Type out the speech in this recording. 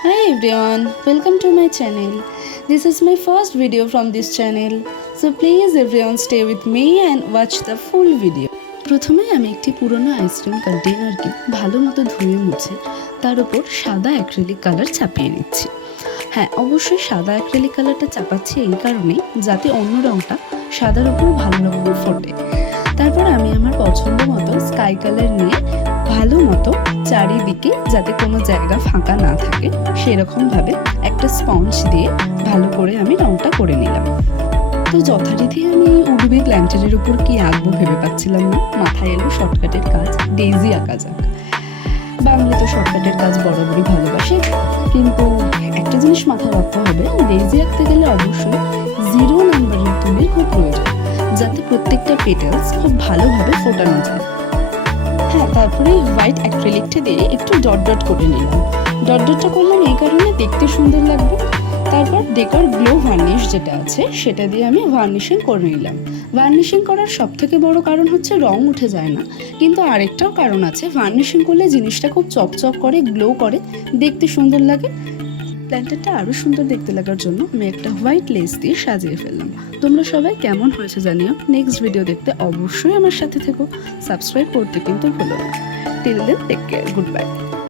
Hi everyone, welcome to my channel. This is my first video from this channel. So please everyone stay with me and watch the full video. প্রথমে আমি একটি পুরনো ice cream কন্টেইনারকে ভালো মতো ধুয়ে মুছে তার উপর সাদা অ্যাক্রিলিক কালার চাপিয়ে নিচ্ছি। হ্যাঁ, অবশ্যই সাদা অ্যাক্রিলিক কালারটা চাপাচ্ছি এই কারণেই যাতে অন্য রঙটা সাদার উপর ভালো রকম ফোটে। তারপর আমি আমার পছন্দ মতো স্কাই কালার নিয়ে ভালো মতো চারিদিকে যাতে কোনো জায়গা ফাঁকা না থাকে সেরকমভাবে একটা স্পঞ্জ দিয়ে ভালো করে আমি রঙটা করে নিলাম। তো যথারীতি আমি উডবি প্ল্যান্টারের উপর কি আঁকবো ভেবে পাচ্ছিলাম না, মাথায় এলো শর্টকাটের কাজ, ডেইজি আঁকা যাক। বাংলা তো শর্টকাটের কাজ বরাবরই ভালোবাসে, কিন্তু একটা জিনিস মাথায় রাখতে হবে, ডেইজি আঁকতে গেলে অবশ্যই 0 নাম্বারের তুলির খুব প্রয়োজন, যাতে প্রত্যেকটা পেটালস খুব ভালোভাবে ফোটানো যায়। হ্যাঁ, তারপরে হোয়াইট অ্যাক্রিলিকটা দিয়ে একটু ডট ডট করে নিলাম। ডট ডটটা করলাম এই কারণে দেখতে সুন্দর লাগবে। তারপর ডেকর গ্লো ভার্নিশ যেটা আছে সেটা দিয়ে আমি ভার্নিশিং করে নিলাম। ভার্নিশিং করার সবথেকে বড় কারণ হচ্ছে রং উঠে যায় না, কিন্তু আরেকটাও কারণ আছে, ভার্নিশিং করলে জিনিসটা খুব চকচক করে, গ্লো করে, দেখতে সুন্দর লাগে। প্ল্যান্টারটা আরও সুন্দর দেখতে লাগার জন্য আমি একটা হোয়াইট লেস দিয়ে সাজিয়ে ফেললাম। তোমরা সবাই কেমন হয়েছে জানিও। নেক্সট ভিডিও দেখতে অবশ্যই আমার সাথে থেকো, সাবস্ক্রাইব করতে কিন্তু ভুলো না। Till then take care, good by.